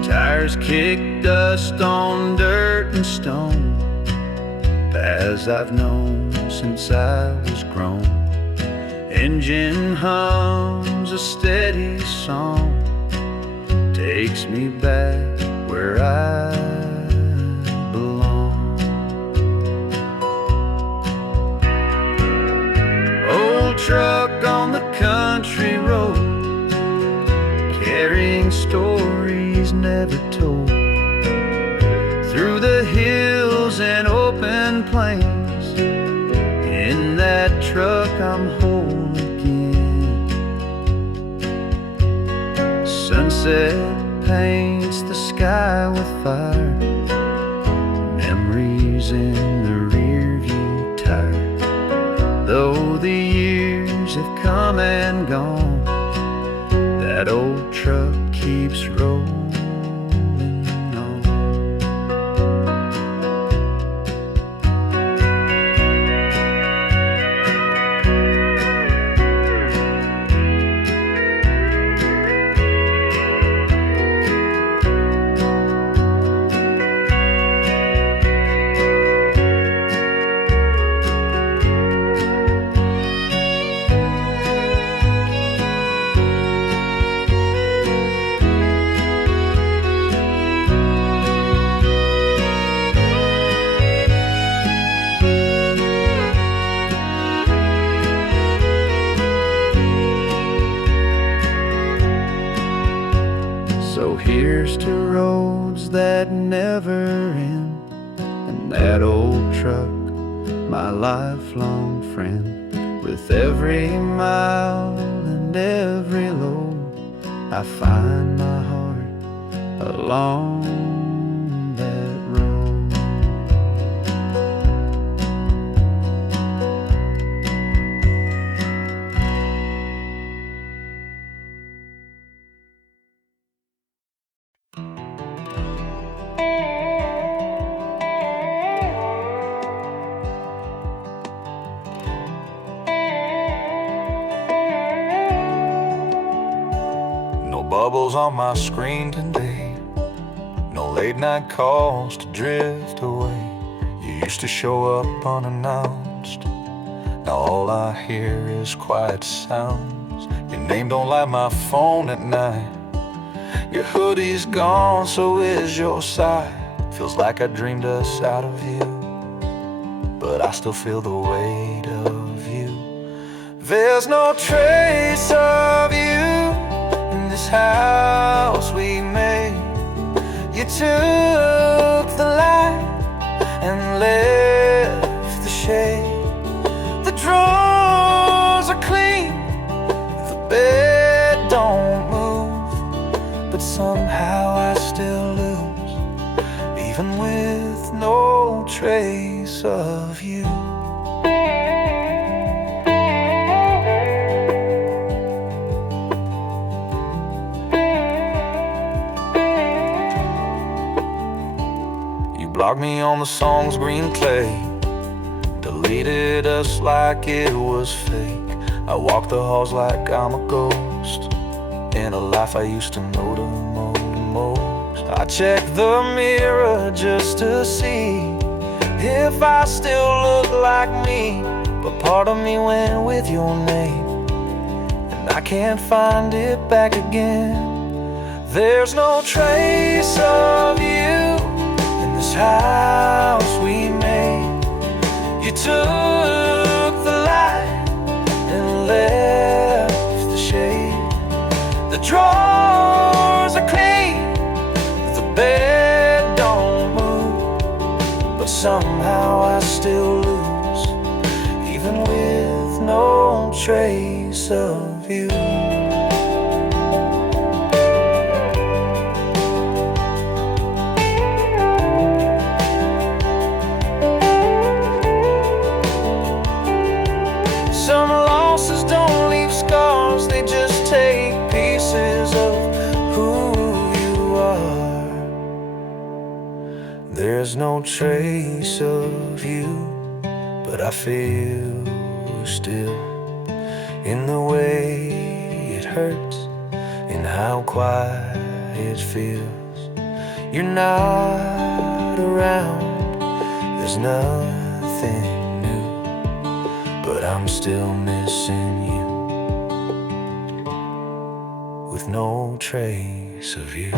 Tires kick dust on dirt and stone, paths I've known since I was grown. Engine hums a steady song, takes me back where I belong. Old truck on the country road, carrying stories never told, through the hills and open plains. In that truck I'm whole again. Sunset paints the sky with fire, memories in the rearview tire. Though the years have come and gone, that old truck keeps rolling. So here's to roads that never end, and that old truck, my lifelong friend. With every mile and every load, I find my heart along that road. Bubbles on my screen today, no late night calls to drift away. You used to show up unannounced, Now all I hear is quiet sounds. Your name don't light my phone at night. Your hoodie's gone, so is your sigh. Feels like I dreamed us out of you, but I still feel the weight of you. There's no trace of you in this house we made. You took the light and left the shade. The drawers are clean, the bed don't move, but somehow I still lose, even with no trace of you. You blocked me on the song's green clay, deleted us like it was fake. I walk the halls like I'm a ghost in a life I used to know the most. I check the mirror just to see if I still look like me, but part of me went with your name, and I can't find it back again. There's no trace of you in this house we made. You took the light and left the shade. The drawers are clean, the bed don't move, but somehow I still lose, even with no trace of you. Some losses don't leave scars, they just take pieces of who you are. There's no trace of you, but I feel still, in the way it hurts, in how quiet it feels. You're not around, there's nothing, but I'm still missing you, with no trace of you.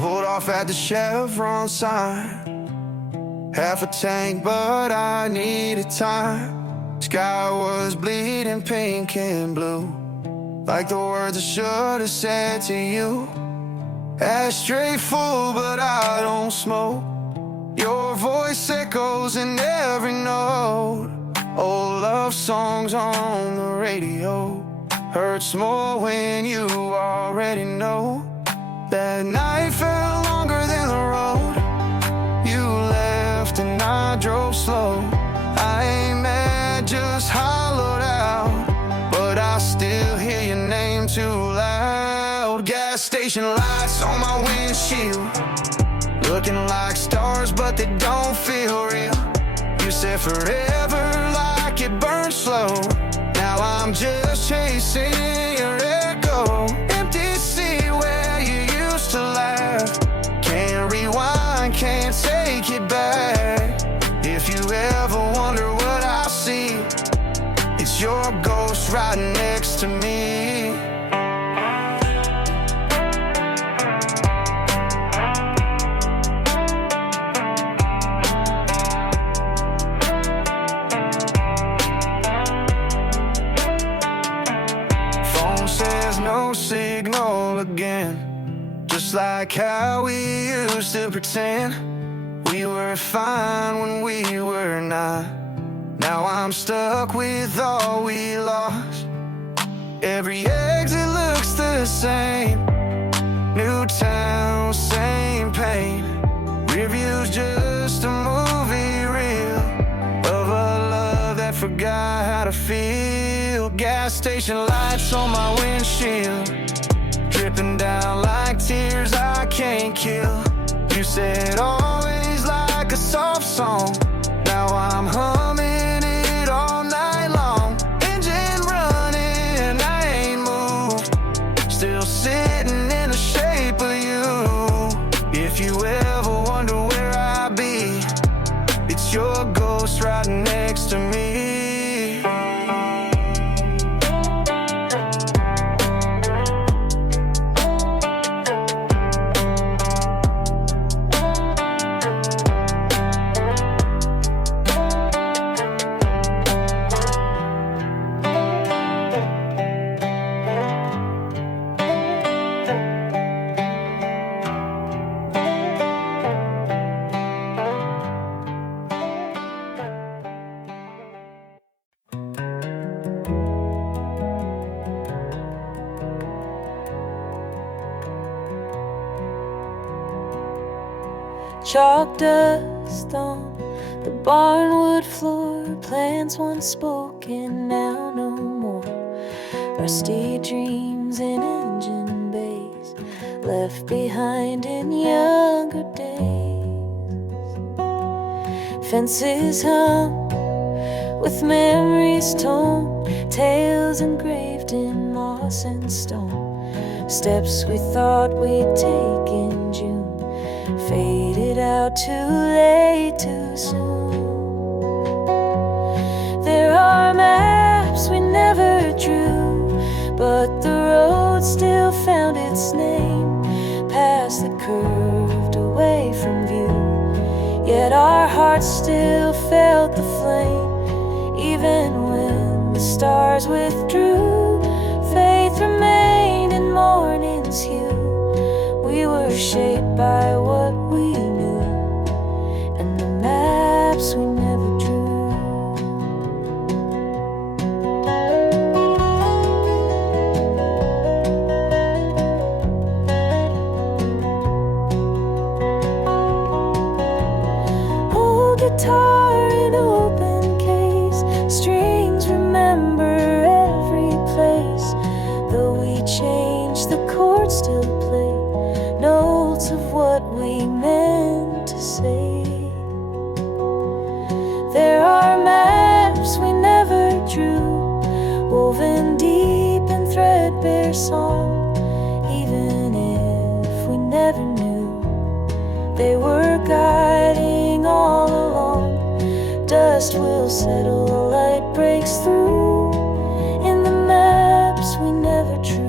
Hold off at the Chevron sign. Half a tank, but I needed time. Sky was bleeding pink and blue, like the words I should have said to you. Ashtray full, but I don't smoke. Your voice echoes in every note. Old love songs on the radio hurts more when you already know. That night felt longer than the road. You left and I drove slow. I ain't mad, just hollowed out, but I still hear your name too loud. Gas station lights on my windshield, looking like stars, but they don't feel real. You said forever like it burned slow. Now I'm just chasing your echo. Empty seat where you used to laugh. Can't rewind, can't take it back. If you ever wonder what I see, it's your ghost right next to me. Phone says no signal again, just like how we used to pretend we were fine when we were not. Now I'm stuck with all we lost. Every exit looks the same. New town, same pain. Review's just a movie reel of a love that forgot how to feel. Gas station lights on my windshield, dripping down like tears I can't kill. You said always like a soft song. Now I'm humming it all night long. Engine running, I ain't moved, still sitting in the shape of you. If you ever wonder where I be, it's your ghost right next to me. Chalk dust on the barnwood floor, plans once spoken, now no more. Rusty dreams in engine bays, left behind in younger days. Fences hung with memories torn, tales engraved in moss and stone. Steps we thought we'd take in June, faded out too late, too soon. There are maps we never drew, but the road still found its name. Paths that curved away from view, yet our hearts still felt the flame. Even when the stars withdrew, faith remained in morning's hue. We were shaped by what we knew, and the maps we never drew. Old guitar in open case, strings remember every place. Though we changed, the chords still play, notes of what we meant to say. There are maps we never drew, woven deep in threadbare song. Even if we never knew, they were guiding all along. Dust will settle, the light breaks through in the maps we never drew.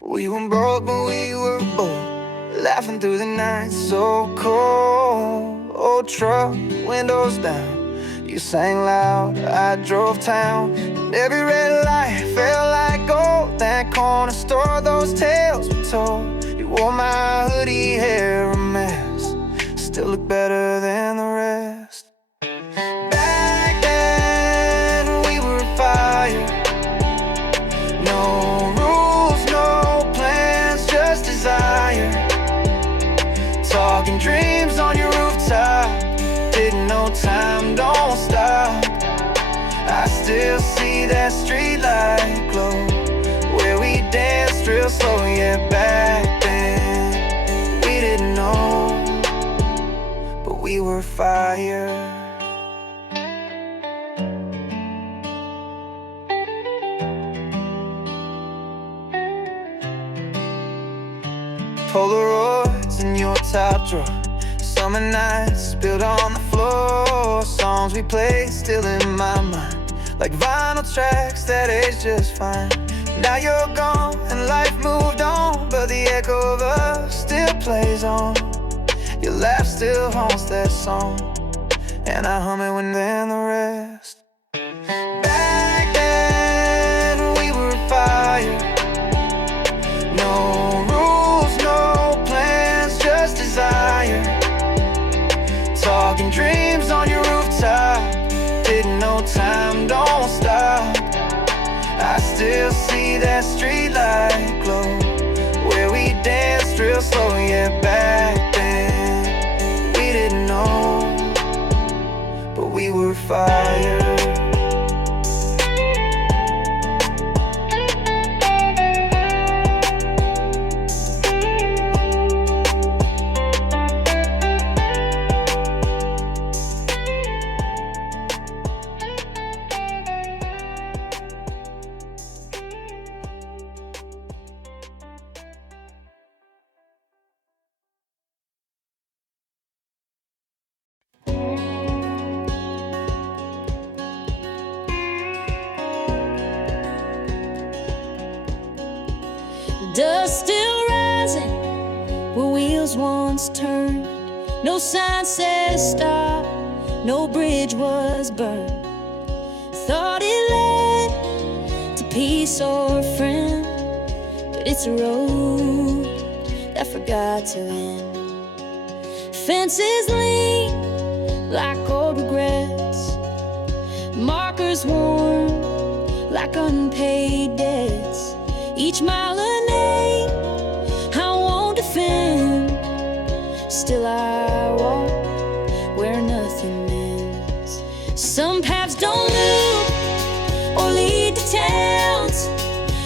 We were broke but we were bold, laughing through the night so cold. Old truck, windows down, you sang loud, I drove town, and every red light felt like gold. That corner store, those tales we told. You wore my hoodie hair a mess, still look better than the rest. Back then we were fire, no rules, no plans, just desire. Talking dreams on your rooftop, didn't know time don't stop. I still see that street light glow, where we danced real slow. Yeah, back then we didn't know, but we were fire. Polaroids in your top drawer, summer nights spilled on the floor. Songs we played still in my mind, like vinyl tracks that age just fine. Now you're gone and life moved on, but the echo of us still plays on. Your laugh still haunts that song, and I hum it when then the rest. Back then we were fire, fire. Dust still rising where wheels once turned. No sign says stop, no bridge was burned. Thought it led to peace or a friend, but it's a road that forgot to end. Fences lean like old regrets, markers worn like unpaid debts. Each mile a name I won't defend, still I walk where nothing ends. Some paths don't loop or lead to towns,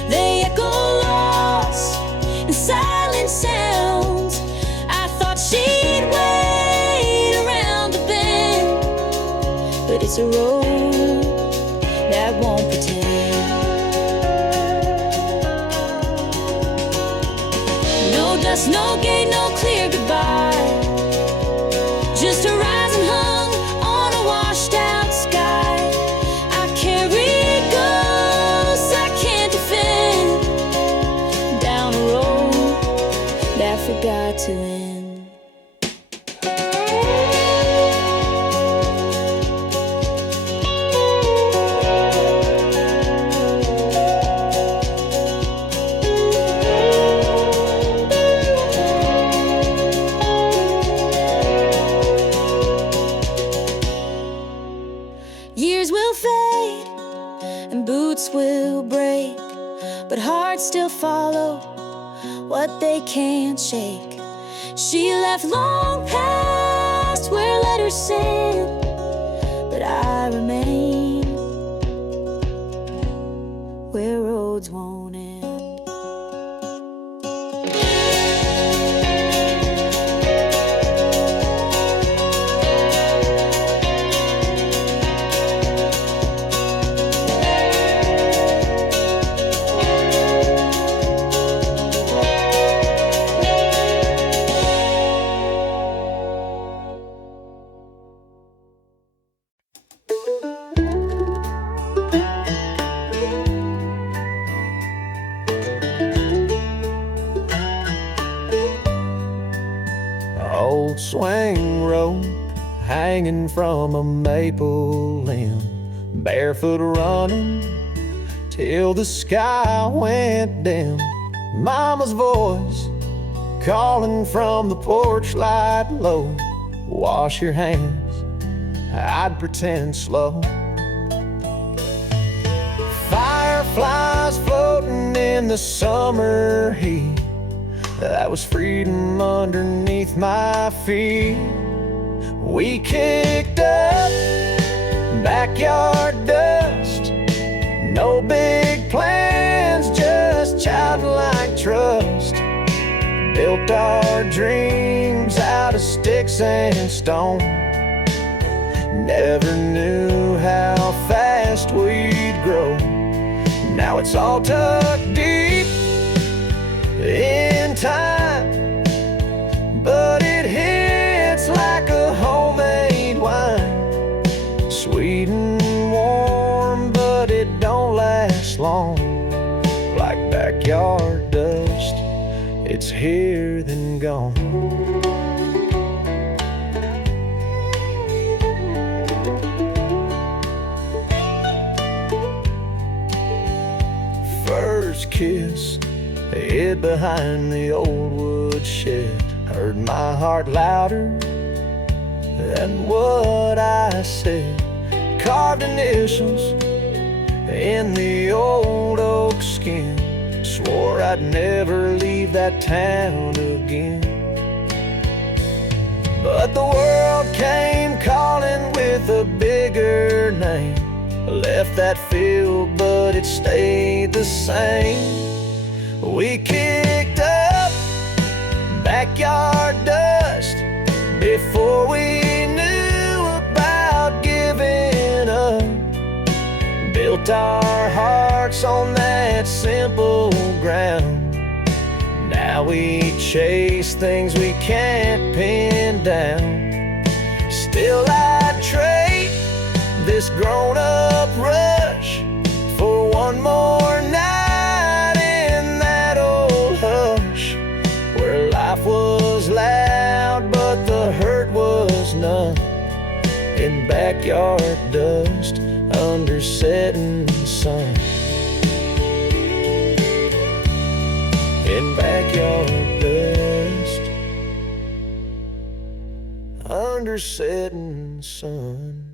they echo lost in silent sounds. I thought she'd wait around the bend, but it's a road that won't pretend. Dust, no gate, no clear goodbye, just a horizon hung on a washed out sky. I carry ghosts I can't defend, down a road that forgot to end. Years will fade and boots will break, but hearts still follow what they can't shake. She left long past where letters sent, but I remain where roads won't end. Old swing rope hanging from a maple limb, barefoot running till the sky went dim. Mama's voice calling from the porch light low, wash your hands, I'd pretend slow. Fireflies floating in the summer heat, that was freedom underneath my feet. We kicked up backyard dust, no big plans, just childlike trust. Built our dreams out of sticks and stone, never knew how fast we'd grow. Now it's all tucked deep in time, but it hits like a homemade wine, sweet and warm, but it don't last long. Like backyard dust, it's here then gone. First kiss, hid behind the old wood shed, heard my heart louder than what I said. Carved initials in the old oak skin, swore I'd never leave that town again. But the world came calling with a bigger name. Left that field, but it stayed the same. We kicked up backyard dust before we knew about giving up. Built our hearts on that simple ground. Now we chase things we can't pin down. Still I'd trade this grown-up rush for one more night in that old hush, where life was loud but the hurt was none. In backyard dust under setting sun. In backyard dust under setting sun.